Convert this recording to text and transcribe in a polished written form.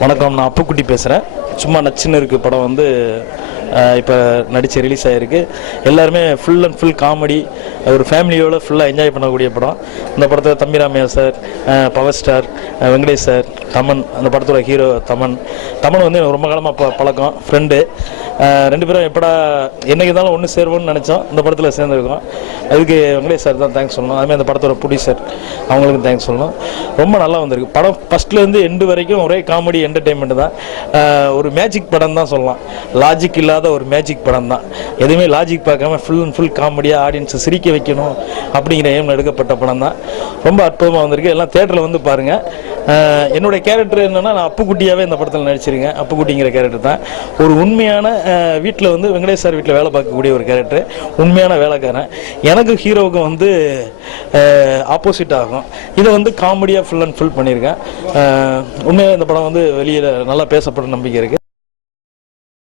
வணக்கம், நான் அப்புக்குட்டி பேசுகிறேன். சும்மா நச்சுன்னு இருக்கு படம் வந்து இப்போ நடித்து ரிலீஸ் ஆகிருக்கு. எல்லாருமே ஃபுல் அண்ட் ஃபுல் காமெடி, ஒரு ஃபேமிலியோடு ஃபுல்லாக என்ஜாய் பண்ணக்கூடிய படம். இந்த படத்தை Thambi Ramaiah sir, power star Venkatesh sir, Thaman, அந்த படத்தோட ஹீரோ தமன் வந்து எனக்கு ரொம்ப காலமாக பழக்கம், ஃப்ரெண்டு. ரெண்டு பேரும் எப்படா என்னைக்கு இருந்தாலும் ஒன்று சேருவோம்னு நினச்சோம். இந்த படத்தில் சேர்ந்துருக்கோம். அதுக்கு வெங்கடேஷ் சார் தான் தேங்க்ஸ் சொல்லணும். அதுமாதிரி அந்த படத்தோட ப்ரொடியூசர் அவங்களுக்கும் தேங்க்ஸ் சொல்லணும். ரொம்ப நல்லா வந்திருக்கு படம். ஃபஸ்ட்லேருந்து எண்டு வரைக்கும் ஒரே காமெடி என்டர்டெயின்மெண்ட் தான். ஒரு மேஜிக் படம் தான் சொல்லலாம். லாஜிக் இல்லாத ஒரு மேஜிக் படம் தான். எதுவுமே லாஜிக் பார்க்காம ஃபுல் அண்ட் ஃபுல் காமெடியாக ஆடியன்ஸை சிரிக்க வைக்கணும் அப்படிங்கிற எய்மில் எடுக்கப்பட்ட படம் தான். ரொம்ப அற்புதமாக வந்திருக்கு. எல்லாம் தேட்டரில் வந்து பாருங்கள். என்னுடைய கேரக்டர் என்னென்னா, நான் அப்புக்குட்டியாகவே இந்த படத்தில் நடிச்சிருக்கேன். அப்புக்குட்டிங்கிற கேரக்டர் தான். ஒரு உண்மையான வீட்டில் வந்து வெங்கடேஷ் சார் வீட்டில் வேலை பார்க்கக்கூடிய ஒரு கேரக்டர், உண்மையான வேலைக்காரன். எனக்கு ஹீரோவுக்கும் வந்து ஆப்போசிட் ஆகும். இதை வந்து காமெடியாக ஃபுல் அண்ட் ஃபுல் பண்ணியிருக்கேன். உண்மையாக இந்த படம் வந்து வெளியில் நல்லா பேசப்பட நம்பிக்கை இருக்குது.